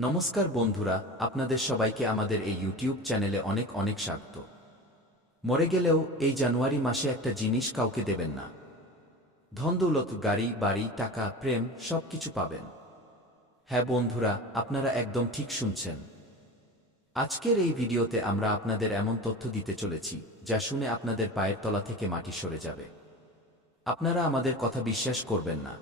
নমস্কার বন্ধুরা, আপনাদের সবাইকে আমাদের এই ইউটিউব চ্যানেলে অনেক অনেক স্বাগত। মরে গেলেও এই জানুয়ারি মাসে একটা জিনিস কাউকে দেবেন না। ধন দৌলত, গাড়ি, বাড়ি, টাকা, প্রেম সব কিছু পাবেন। হ্যাঁ বন্ধুরা, আপনারা একদম ঠিক শুনছেন। আজকের এই ভিডিওতে আমরা আপনাদের এমন তথ্য দিতে চলেছি, যা শুনে আপনাদের পায়ের তলা থেকে মাটি সরে যাবে। আপনারা আমাদের কথা বিশ্বাস করবেন না।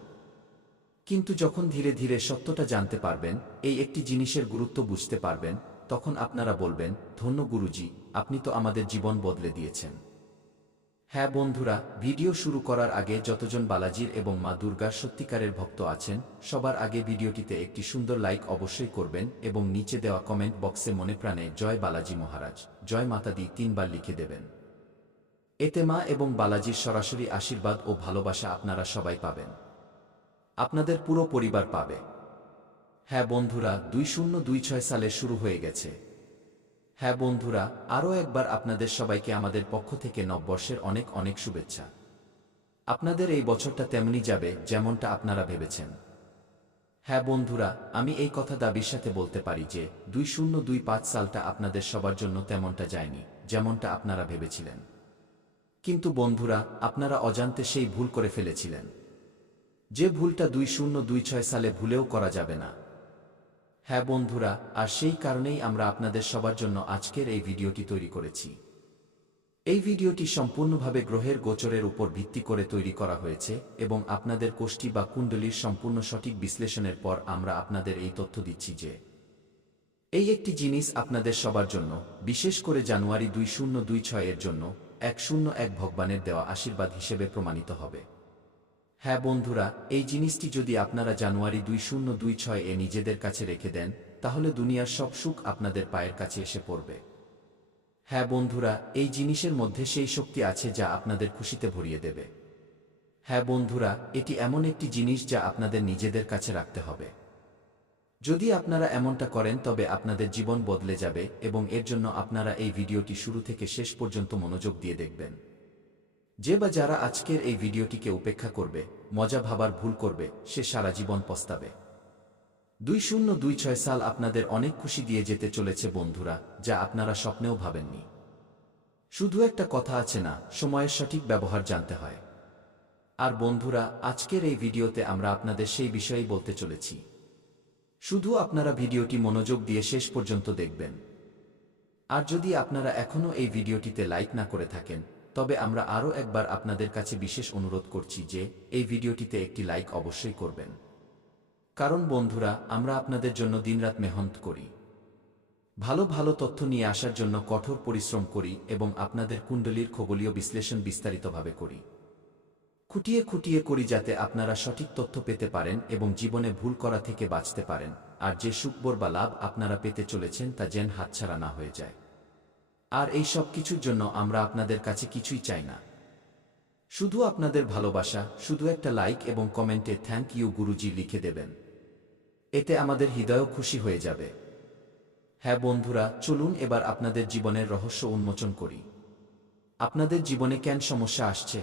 কিন্তু যখন ধীরে ধীরে সত্যটা জানতে পারবেন, এই একটি জিনিসের গুরুত্ব বুঝতে পারবেন, তখন আপনারা বলবেন, ধন্য গুরুজি, আপনি তো আমাদের জীবন বদলে দিয়েছেন। হ্যাঁ বন্ধুরা, ভিডিও শুরু করার আগে যতজন বালাজির এবং মা দুর্গার সত্যিকারের ভক্ত আছেন, সবার আগে ভিডিওটিতে একটি সুন্দর লাইক অবশ্যই করবেন এবং নিচে দেওয়া কমেন্ট বক্সে মনে প্রাণে জয় বালাজি মহারাজ, জয় মাতা দি তিনবার লিখে দেবেন। এতে মা এবং বালাজির সরাসরি আশীর্বাদ ও ভালোবাসা আপনারা সবাই পাবেন। আপনাদের পুরো পরিবার পাবে। হ্যাঁ বন্ধুরা, দুই শূন্য দুই ছয় সালে শুরু হয়ে গেছে। হ্যাঁ বন্ধুরা, আরও একবার আপনাদের সবাইকে আমাদের পক্ষ থেকে নববর্ষের অনেক অনেক শুভেচ্ছা। আপনাদের এই বছরটা তেমনি যাবে যেমনটা আপনারা ভেবেছেন। হ্যাঁ বন্ধুরা, আমি এই কথা দাবির সাথে বলতে পারি যে দুই শূন্য দুই পাঁচ সালটা আপনাদের সবার জন্য তেমনটা যায়নি, যেমনটা আপনারা ভেবেছিলেন। কিন্তু বন্ধুরা, আপনারা অজান্তে সেই ভুল করে ফেলেছিলেন। যে ভুলটা দুই শূন্য দুই ছয় সালে ভুলেও করা যাবে না। হ্যাঁ বন্ধুরা, আর সেই কারণেই আমরা আপনাদের সবার জন্য আজকের এই ভিডিওটি তৈরি করেছি। এই ভিডিওটি সম্পূর্ণভাবে গ্রহের গোচরের উপর ভিত্তি করে তৈরি করা হয়েছে এবং আপনাদের কোষ্ঠী বা কুণ্ডলীর সম্পূর্ণ সঠিক বিশ্লেষণের পর আমরা আপনাদের এই তথ্য দিচ্ছি যে, এই একটি জিনিস আপনাদের সবার জন্য, বিশেষ করে জানুয়ারি দুই শূন্য দুই ছয় এর জন্য, এক শূন্য এক ভগবানের দেওয়া আশীর্বাদ হিসেবে প্রমাণিত হবে। হ্যাঁ বন্ধুরা, এই জিনিসটি যদি আপনারা জানুয়ারি দুই শূন্য দুই ছয় এ নিজেদের কাছে রেখে দেন, তাহলে দুনিয়ার সব সুখ আপনাদের পায়ের কাছে এসে পড়বে। হ্যাঁ বন্ধুরা, এই জিনিসের মধ্যে সেই শক্তি আছে যা আপনাদের খুশিতে ভরিয়ে দেবে। হ্যাঁ বন্ধুরা, এটি এমন একটি জিনিস যা আপনাদের নিজেদের কাছে রাখতে হবে। যদি আপনারা এমনটা করেন, তবে আপনাদের জীবন বদলে যাবে এবং এর জন্য আপনারা এই ভিডিওটি শুরু থেকে শেষ পর্যন্ত মনোযোগ দিয়ে দেখবেন। যে বা যারা আজকের এই ভিডিওটিকে উপেক্ষা করবে, মজা ভাবার ভুল করবে, সে সারা জীবন পস্তাবে। দুই শূন্য দুই ছয় সাল আপনাদের অনেক খুশি দিয়ে যেতে চলেছে বন্ধুরা, যা আপনারা স্বপ্নেও ভাবেননি। শুধু একটা কথা আছে না, সময়ের সঠিক ব্যবহার জানতে হয়। আর বন্ধুরা, আজকের এই ভিডিওতে আমরা আপনাদের সেই বিষয়েই বলতে চলেছি। শুধু আপনারা ভিডিওটি মনোযোগ দিয়ে শেষ পর্যন্ত দেখবেন। আর যদি আপনারা এখনও এই ভিডিওটিতে লাইক না করে থাকেন তবে আমরা আরও একবার আপনাদের কাছে বিশেষ অনুরোধ করছি যে এই ভিডিওটিতে একটি লাইক অবশ্যই করবেন। কারণ বন্ধুরা, আমরা আপনাদের জন্য দিনরাত মেহনত করি। ভালো ভালো তথ্য নিয়ে আসার জন্য কঠোর পরিশ্রম করি এবং আপনাদের কুণ্ডলীর খবলীয় বিশ্লেষণ বিস্তারিতভাবে করি। খুঁটিয়ে খুঁটিয়ে করি যাতে আপনারা সঠিক তথ্য পেতে পারেন এবং জীবনে ভুল করা থেকে বাঁচতে পারেন, আর যে সুখবর বা লাভ আপনারা পেতে চলেছেন তা যেন হাতছাড়া না হয়ে যায়। আর এই সব কিছুর জন্য আমরা আপনাদের কাছে কিছুই চাই না। শুধু আপনাদের ভালোবাসা, শুধু একটা লাইক এবং কমেন্টে থ্যাংক ইউ গুরুজি লিখে দেবেন। এতে আমাদের হৃদয়ও খুশি হয়ে যাবে। হ্যাঁ বন্ধুরা, চলুন এবার আপনাদের জীবনের রহস্য উন্মোচন করি। আপনাদের জীবনে কেন সমস্যা আসছে?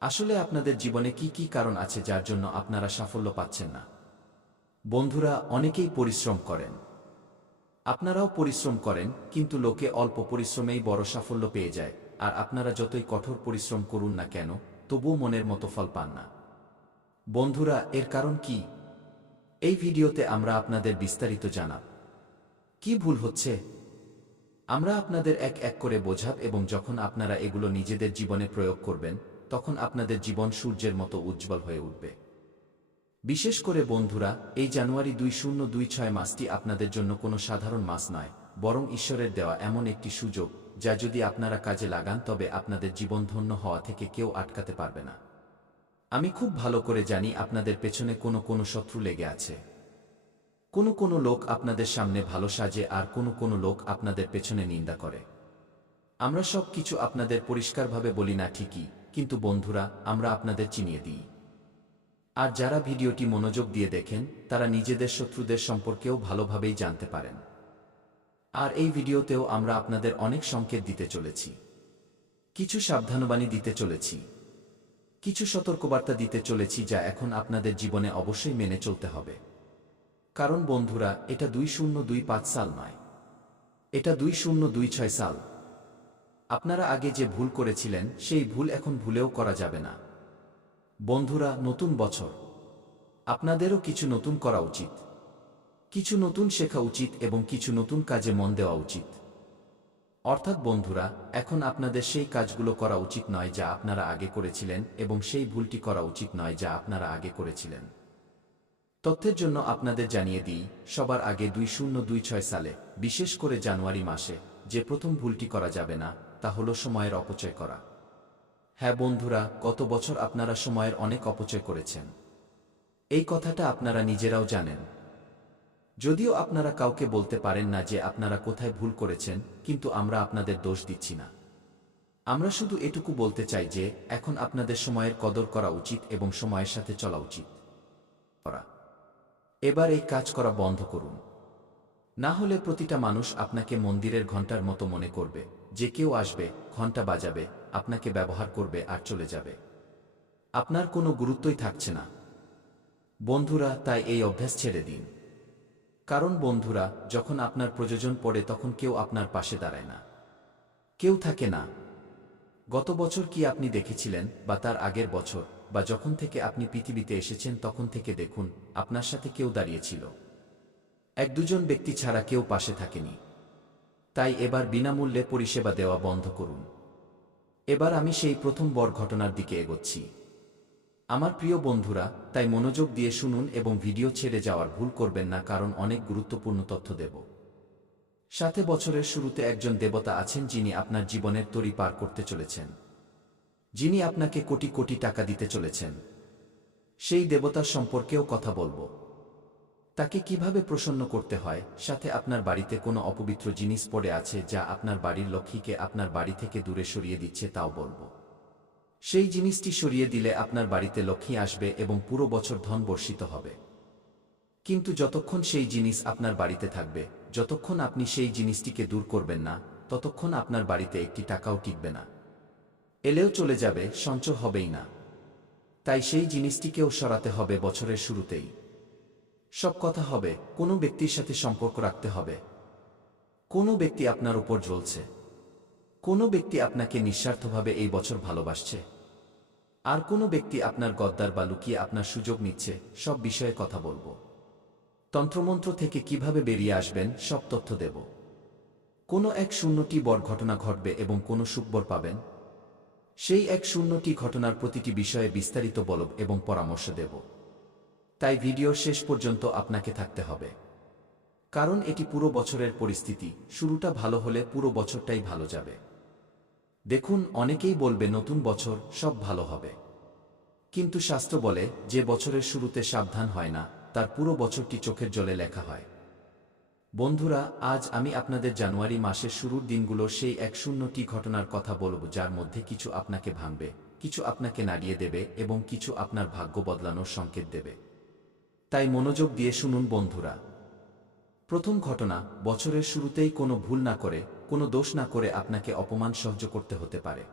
আসলে আপনাদের জীবনে কি কি কারণ আছে যার জন্য আপনারা সাফল্য পাচ্ছেন না? বন্ধুরা, অনেকেই পরিশ্রম করেন। আপনারাও পরিশ্রম করেন, কিন্তু লোকে অল্প পরিশ্রমেই বড় সাফল্য পেয়ে যায়, আর আপনারা যতই কঠোর পরিশ্রম করুন না কেন, তবুও মনের মতো ফল পান না। বন্ধুরা, এর কারণ কি? এই ভিডিওতে আমরা আপনাদের বিস্তারিত জানাব। কি ভুল হচ্ছে? আমরা আপনাদের এক এক করে বোঝাব এবং যখন আপনারা এগুলো নিজেদের জীবনে প্রয়োগ করবেন, তখন আপনাদের জীবন সূর্যের মতো উজ্জ্বল হয়ে উঠবে। বিশেষ করে বন্ধুরা, এই জানুয়ারি দুই শূন্য দুই ছয় মাসটি আপনাদের জন্য কোনো সাধারণ মাস নয়, বরং ঈশ্বরের দেওয়া এমন একটি সুযোগ, যা যদি আপনারা কাজে লাগান তবে আপনাদের জীবন ধন্য হওয়া থেকে কেউ আটকাতে পারবে না। আমি খুব ভালো করে জানি আপনাদের পেছনে কোনো কোনো শত্রু লেগে আছে। কোনো কোনো লোক আপনাদের সামনে ভালো সাজে আর কোনো কোনো লোক আপনাদের পেছনে নিন্দা করে। আমরা সব কিছু আপনাদের পরিষ্কারভাবে বলি না ঠিকই, কিন্তু বন্ধুরা, আমরা আপনাদের চিনিয়ে দিই। আর যারা ভিডিওটি মনোযোগ দিয়ে দেখেন, তারা নিজেদের শত্রুদের সম্পর্কেও ভালোভাবেই জানতে পারেন। আর এই ভিডিওতেও আমরা আপনাদের অনেক সংকেত দিতে চলেছি। কিছু সাবধানবাণী দিতে চলেছি। কিছু সতর্কবার্তা দিতে চলেছি যা এখন আপনাদের জীবনে অবশ্যই মেনে চলতে হবে। কারণ বন্ধুরা, এটা দুই শূন্য দুই পাঁচ সাল নয়। এটা দুই শূন্য দুই ছয় সাল। আপনারা আগে যে ভুল করেছিলেন, সেই ভুল এখন ভুলেও করা যাবে না। বন্ধুরা, নতুন বছর। আপনাদেরও কিছু নতুন করা উচিত। কিছু নতুন শেখা উচিত এবং কিছু নতুন কাজে মন দেওয়া উচিত। অর্থাৎ বন্ধুরা, এখন আপনাদের সেই কাজগুলো করা উচিত নয় যা আপনারা আগে করেছিলেন এবং সেই ভুলটি করা উচিত নয় যা আপনারা আগে করেছিলেন। তথ্যের জন্য আপনাদের জানিয়ে দিই, সবার আগে দুই শূন্য দুই ছয় সালে, বিশেষ করে জানুয়ারি মাসে, যে প্রথম ভুলটি করা যাবে না, তা হল সময়ের অপচয় করা। হ্যাঁ বন্ধুরা, গত বছর আপনারা সময়ের অনেক অপচয় করেছেন। এই কথাটা আপনারা নিজেরাও জানেন। যদিও আপনারা কাউকে বলতে পারেন না যে আপনারা কোথায় ভুল করেছেন, কিন্তু আমরা আপনাদের দোষ দিচ্ছি না। আমরা শুধু এটুকু বলতে চাই যে, এখন আপনাদের সময়ের কদর করা উচিত এবং সময়ের সাথে চলা উচিত। করা এবার এই কাজ করা বন্ধ করুন। না হলে প্রতিটা মানুষ আপনাকে মন্দিরের ঘণ্টার মতো মনে করবে, যে কেউ আসবে ঘণ্টা বাজাবে আপনাকে ব্যবহার করবে আর চলে যাবে। আপনার কোনো গুরুত্বই থাকছে না। বন্ধুরা, তাই এই অভ্যাস ছেড়ে দিন। কারণ বন্ধুরা, যখন আপনার প্রয়োজন পড়ে, তখন কেউ আপনার পাশে দাঁড়ায় না। কেউ থাকে না। গত বছর কি আপনি দেখেছিলেন, বা তার আগের বছর, বা যখন থেকে আপনি পৃথিবীতে এসেছেন, তখন থেকে দেখুন, আপনার সাথে কেউ দাঁড়িয়েছিল। এক দুজন ব্যক্তি ছাড়া কেউ পাশে থাকেনি। তাই এবার বিনামূল্যে পরিষেবা দেওয়া বন্ধ করুন। এবার আমি সেই প্রথম বড় ঘটনার দিকে এগোচ্ছি। আমার প্রিয় বন্ধুরা, তাই মনোযোগ দিয়ে শুনুন এবং ভিডিও ছেড়ে যাওয়ার ভুল করবেন না কারণ অনেক গুরুত্বপূর্ণ তথ্য দেব। সাথে বছরের শুরুতে একজন দেবতা আছেন যিনি আপনার জীবনের তরি পার করতে চলেছেন। যিনি আপনাকে কোটি কোটি টাকা দিতে চলেছেন। সেই দেবতার সম্পর্কেও কথা বলব। তাকে কীভাবে প্রসন্ন করতে হয়? সাথে আপনার বাড়িতে কোনো অপবিত্র জিনিস পড়ে আছে যা আপনার বাড়ির লক্ষ্মীকে আপনার বাড়ি থেকে দূরে সরিয়ে দিচ্ছে তাও বলব। সেই জিনিসটি সরিয়ে দিলে আপনার বাড়িতে লক্ষ্মী আসবে এবং পুরো বছর ধন বর্ষিত হবে। কিন্তু যতক্ষণ সেই জিনিস আপনার বাড়িতে থাকবে, যতক্ষণ আপনি সেই জিনিসটিকে দূর করবেন না, ততক্ষণ আপনার বাড়িতে একটি টাকাও টিকবে না। এলেও চলে যাবে, সঞ্চয় হবেই না। তাই সেই জিনিসটিকেও সরাতে হবে বছরের শুরুতেই। সব কথা হবে, কোনো ব্যক্তির সাথে সম্পর্ক রাখতে হবে। কোনো ব্যক্তি আপনার উপর জ্বলছে। কোনো ব্যক্তি আপনাকে নিঃস্বার্থভাবে এই বছর ভালোবাসছে। আর কোনো ব্যক্তি আপনার গদ্দার বা লুকিয়ে আপনার সুযোগ নিচ্ছে, সব বিষয়ে কথা বলব। তন্ত্রমন্ত্র থেকে কীভাবে বেরিয়ে আসবেন, সব তথ্য দেব। কোনো এক শূন্যটি বড় ঘটনা ঘটবে এবং কোনো সুখবর পাবেন? সেই এক শূন্যটি ঘটনার প্রতিটি বিষয়ে বিস্তারিত বলব এবং পরামর্শ দেব। তাই ভিডিও শেষ পর্যন্ত আপনাকে থাকতে হবে। কারণ এটি পুরো বছরের পরিস্থিতি, শুরুটা ভালো হলে পুরো বছরটাই ভালো যাবে। দেখুন, অনেকেই বলবে নতুন বছর, সব ভালো হবে। কিন্তু শাস্ত্র বলে, যে বছরের শুরুতে সাবধান হয় না, তার পুরো বছরটি চোখের জলে লেখা হয়। বন্ধুরা, আজ আমি আপনাদের জানুয়ারি মাসের শুরুর দিনগুলোর সেই এক শূন্যটি ঘটনার কথা বলব, যার মধ্যে কিছু আপনাকে ভাঙবে, কিছু আপনাকে নাড়িয়ে দেবে এবং কিছু আপনার ভাগ্য বদলানোর সংকেত দেবে। তাই মনোযোগ দিয়ে শুনুন বন্ধুরা। প্রথম ঘটনা, বছরের শুরুতেই কোনো ভুল না করে, কোনো দোষ না করে আপনাকে অপমান সহ্য করতে হতে পারে।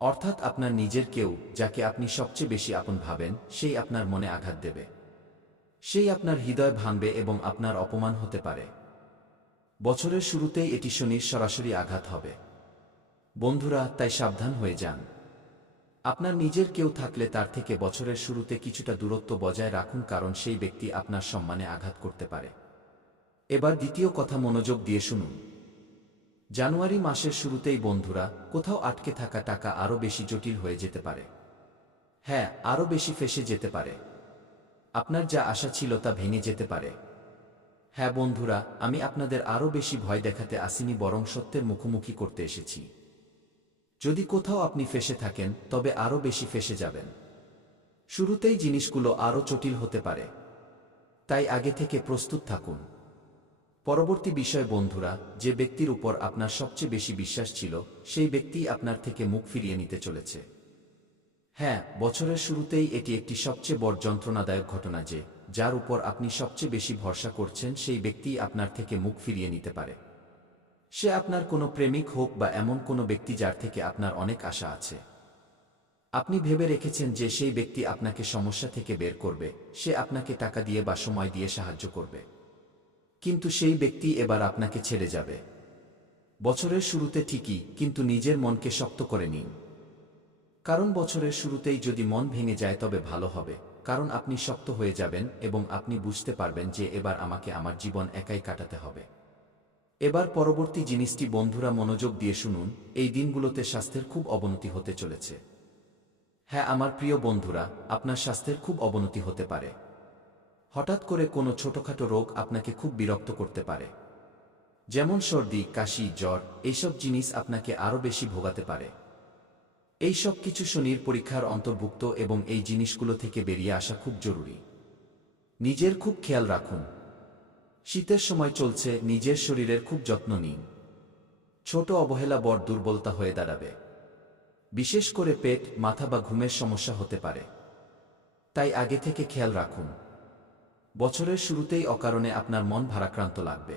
অর্থাৎ আপনার নিজের কেউ, যাকে আপনি সবচেয়ে বেশি আপন ভাবেন, সেই আপনার মনে আঘাত দেবে। সেই আপনার হৃদয় ভাঙবে এবং আপনার অপমান হতে পারে। বছরের শুরুতেই এটি শনির সরাসরি আঘাত হবে। বন্ধুরা, তাই সাবধান হয়ে যান। আপনার নিজের কেউ থাকলে তার থেকে বছরের শুরুতে কিছুটা দূরত্ব বজায় রাখুন কারণ সেই ব্যক্তি আপনার সম্মানে আঘাত করতে পারে। এবার দ্বিতীয় কথা মনোযোগ দিয়ে শুনুন। জানুয়ারি মাসের শুরুতেই, বন্ধুরা, কোথাও আটকে থাকা টাকা আরও বেশি জটিল হয়ে যেতে পারে। হ্যাঁ আরও বেশি ফেসে যেতে পারে। আপনার যা আশা ছিল তা ভেঙে যেতে পারে। হ্যাঁ বন্ধুরা, আমি আপনাদের আরও বেশি ভয় দেখাতে আসিনি, বরং সত্যের মুখোমুখি করতে এসেছি। যদি কোথাও আপনি ফেসে থাকেন, তবে আরও বেশি ফেসে যাবেন। শুরুতেই জিনিসগুলো আরও জটিল হতে পারে। তাই আগে থেকে প্রস্তুত থাকুন। পরবর্তী বিষয়, বন্ধুরা, যে ব্যক্তির উপর আপনার সবচেয়ে বেশি বিশ্বাস ছিল, সেই ব্যক্তি আপনার থেকে মুখ ফিরিয়ে নিতে চলেছে। হ্যাঁ বছরের শুরুতেই এটি একটি সবচেয়ে বড় যন্ত্রণাদায়ক ঘটনা যে, যার উপর আপনি সবচেয়ে বেশি ভরসা করছেন, সেই ব্যক্তি আপনার থেকে মুখ ফিরিয়ে নিতে পারে। সে আপনার কোনো প্রেমিক হোক বা এমন কোনো ব্যক্তি যার থেকে আপনার অনেক আশা আছে। আপনি ভেবে রেখেছেন যে সেই ব্যক্তি আপনাকে সমস্যা থেকে বের করবে, সে আপনাকে টাকা দিয়ে বা সময় দিয়ে সাহায্য করবে। কিন্তু সেই ব্যক্তি এবার আপনাকে ছেড়ে যাবে। বছরের শুরুতে ঠিকই, কিন্তু নিজের মনকে শক্ত করে নিন। কারণ বছরের শুরুতেই যদি মন ভেঙে যায় তবে ভালো হবে, কারণ আপনি শক্ত হয়ে যাবেন এবং আপনি বুঝতে পারবেন যে এবার আমাকে আমার জীবন একাই কাটাতে হবে। এবার পরবর্তী জিনিসটি বন্ধুরা মনোযোগ দিয়ে শুনুন, এই দিনগুলোতে স্বাস্থ্যের খুব অবনতি হতে চলেছে। হ্যাঁ আমার প্রিয় বন্ধুরা, আপনার স্বাস্থ্যের খুব অবনতি হতে পারে। হঠাৎ করে কোনো ছোটখাটো রোগ আপনাকে খুব বিরক্ত করতে পারে। যেমন সর্দি, কাশি, জ্বর, এইসব জিনিস আপনাকে আরও বেশি ভোগাতে পারে। এই সব কিছু শনির পরীক্ষার অন্তর্ভুক্ত এবং এই জিনিসগুলো থেকে বেরিয়ে আসা খুব জরুরি। নিজের খুব খেয়াল রাখুন শীতের সময় চলছে, নিজের শরীরের খুব যত্ন নিন। ছোট অবহেলা বড় দুর্বলতা হয়ে দাঁড়াবে। বিশেষ করে পেট, মাথা বা ঘুমের সমস্যা হতে পারে। তাই আগে থেকে খেয়াল রাখুন। বছরের শুরুতেই অকারণে আপনার মন ভারাক্রান্ত লাগবে।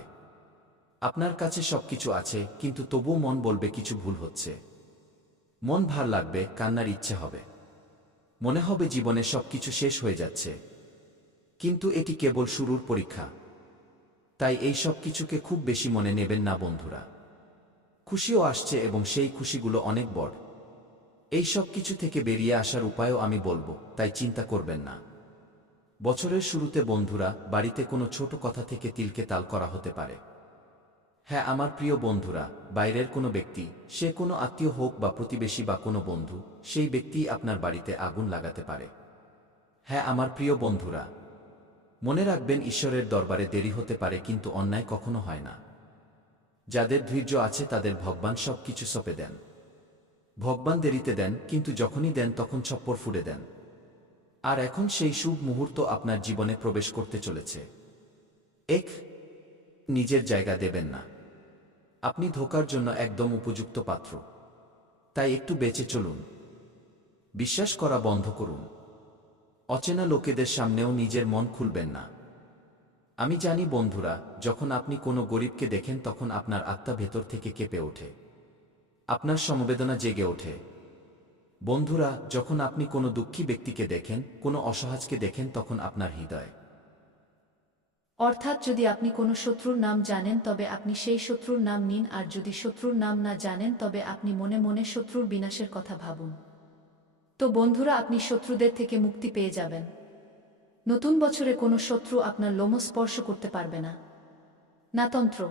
আপনার কাছে সবকিছু আছে, কিন্তু তবুও মন বলবে কিছু ভুল হচ্ছে। মন ভার লাগবে, কান্নার ইচ্ছে হবে। মনে হবে জীবনে সবকিছু শেষ হয়ে যাচ্ছে। কিন্তু এটি কেবল শুরুর পরীক্ষা। তাই এই সব কিছুকে খুব বেশি মনে নেবেন না, বন্ধুরা। খুশিও আসছে এবং সেই খুশিগুলো অনেক বড়। এই সব কিছু থেকে বেরিয়ে আসার উপায়ও আমি বলব, তাই চিন্তা করবেন না। বছরের শুরুতে, বন্ধুরা, বাড়িতে কোনো ছোট কথা থেকে তিলকে তাল করা হতে পারে। হ্যাঁ আমার প্রিয় বন্ধুরা, বাইরের কোনো ব্যক্তি, সে কোনো আত্মীয় হোক বা প্রতিবেশী বা কোনো বন্ধু, সেই ব্যক্তি আপনার বাড়িতে আগুন লাগাতে পারে। হ্যাঁ আমার প্রিয় বন্ধুরা মনে রাখবেন ঈশ্বরের দরবারে দেরি হতে পারে, কিন্তু অন্যায় কখনো হয় না। যাদের ধৈর্য আছে, তাদের ভগবান সব কিছু সপে দেন। ভগবান দেরিতে দেন, কিন্তু যখনই দেন, তখন ছপ্পর ফুড়ে দেন। আর এখন সেই শুভ মুহূর্ত আপনার জীবনে প্রবেশ করতে চলেছে। এক, নিজের জায়গা দেবেন না। আপনি ধোকার জন্য একদম উপযুক্ত পাত্র। তাই একটু বেঁচে চলুন। বিশ্বাস করা বন্ধ করুন। অচেনা লোকেদের সামনেও নিজের মন খুলবেন না। আমি জানি বন্ধুরা, যখন আপনি কোনো গরিবকে দেখেন তখন আপনার আত্মা ভেতর থেকে কেঁপে ওঠে। আপনার সমবেদনা জেগে ওঠে। বন্ধুরা, যখন আপনি কোনো দুঃখী ব্যক্তিকে দেখেন, কোনো অসহাজকে দেখেন তখন আপনার হৃদয়। অর্থাৎ যদি আপনি কোনো শত্রুর নাম জানেন তবে আপনি সেই শত্রুর নাম নিন আর যদি শত্রুর নাম না জানেন তবে আপনি মনে মনে শত্রুর বিনাশের কথা ভাবুন। তো বন্ধুরা, আপনি শত্রুদের থেকে মুক্তি পেয়ে যাবেন। নতুন বছরে কোনো শত্রু আপনার লোম স্পর্শ করতে পারবে না। না তন্ত্র